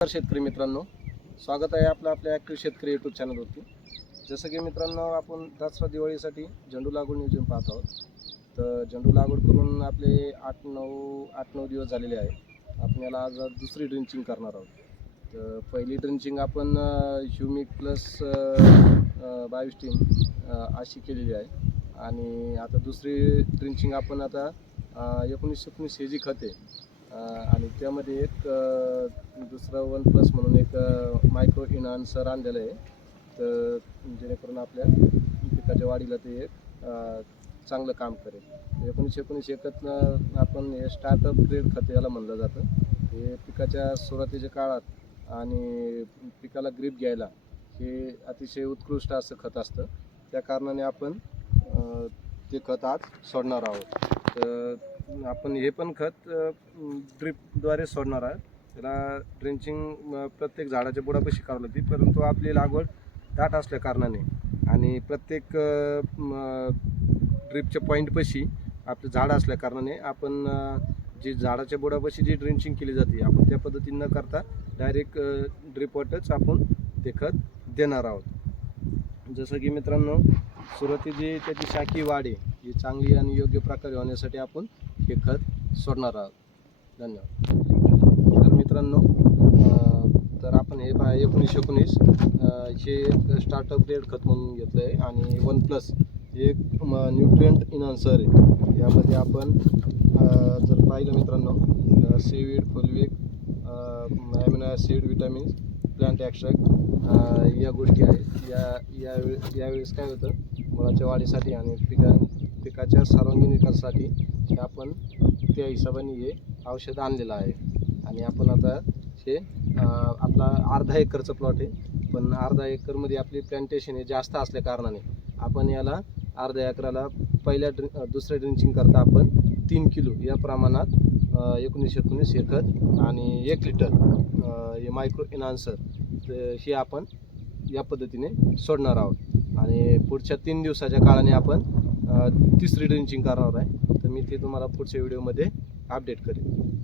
नमस्कार शेतकरी मित्रांनो. स्वागत आहे आपलं आपल्या ॲक्टिव्ह शेतकरी यूट्यूब चॅनलवरती जसं की मित्रांनो आपण दसरा दिवाळीसाठी झेंडू लागवड नियोजन पाहत आहोत. तर झेंडू लागवड करून आपले आठ नऊ आठ नऊ दिवस झालेले आहे. आपण याला आज दुसरी ड्रिंचिंग करणार आहोत. तर पहिली ड्रिंचिंग आपण ह्युमिक प्लस बावीस टीम अशी केलेली आहे. आणि आता दुसरी ड्रिंचिंग आपण आता एकोणीसशे एकोणीस हे जी खत आहे. आणि त्यामध्ये एक दुसरं वन प्लस म्हणून एक मायक्रो इनान्सर आणलेलं आहे. तर जेणेकरून आपल्या पिकाच्या वाढीला ते एक चांगलं काम करेल. एकोणीसशे एकोणीस एकतनं आपण हे स्टार्टअप ग्रेड खत याला म्हणलं जातं. हे पिकाच्या सुरुवातीच्या काळात आणि पिकाला ग्रीप घ्यायला हे अतिशय उत्कृष्ट असं खत असतं. त्या कारणाने आपण ते खत आज सोडणार आहोत. तर आपण हे पण खत ड्रिपद्वारे सोडणार आहे त्याला ड्रेंचिंग प्रत्येक झाडाच्या बुडापाशी करावं लागते परंतु आपली लागवड दाट असल्या कारणाने आणि प्रत्येक ड्रिपच्या पॉईंटपाशी आपलं झाड असल्या कारणाने आपण जी झाडाच्या बुडापाशी जी ड्रेंचिंग केली जाते आपण त्या पद्धतीनं न करता डायरेक्ट ड्रिपवरच आपण ते खत देणार आहोत. जसं की मित्रांनो सुरुवातीची त्याची शाखी वाढ आहे ही चांगली आणि योग्य प्रकारे होण्यासाठी आपण हे खत सोडणार आहोत. धन्यवाद. तर मित्रांनो तर आपण हे पहा एकोणीसशे एकोणीस हे स्टार्टअप ग्रेड खत म्हणून घेतलं आहे आणि वन प्लस एक न्यूट्रियंट इन्हान्सर आहे. यामध्ये आपण जर पाहिलं मित्रांनो seaweed fulvic amino acid vitamins plant extract या गोष्टी आहेत. या यावेळी यावेळेस काय होतं मुळाच्या वाढीसाठी आणि पिकां पिकाच्या सर्वांगीण विकासासाठी हे आपण त्या हिशोबाने हे औषध आणलेलं आहे. आणि आपण आता हे आपला अर्धा एकरचं प्लॉट आहे. पण अर्धा एकरमध्ये आपली प्लांटेशन हे जास्त असल्या कारणाने आपण याला अर्ध्या एकराला पहिल्या ड्रि दुसऱ्या ड्रिंचिंग करता आपण तीन किलो या प्रमाणात एकोणीसशे एकोणीस एकोणीस आणि एक लिटर हे मायक्रो इनान्सर हे आपण या पद्धतीने सोडणार आहोत. आणि पुढच्या तीन दिवसाच्या काळाने आपण तिसरी ड्रिंचिंग करणार आहे. तर मी ते तुम्हाला पुढच्या व्हिडिओमध्ये अपडेट करेन.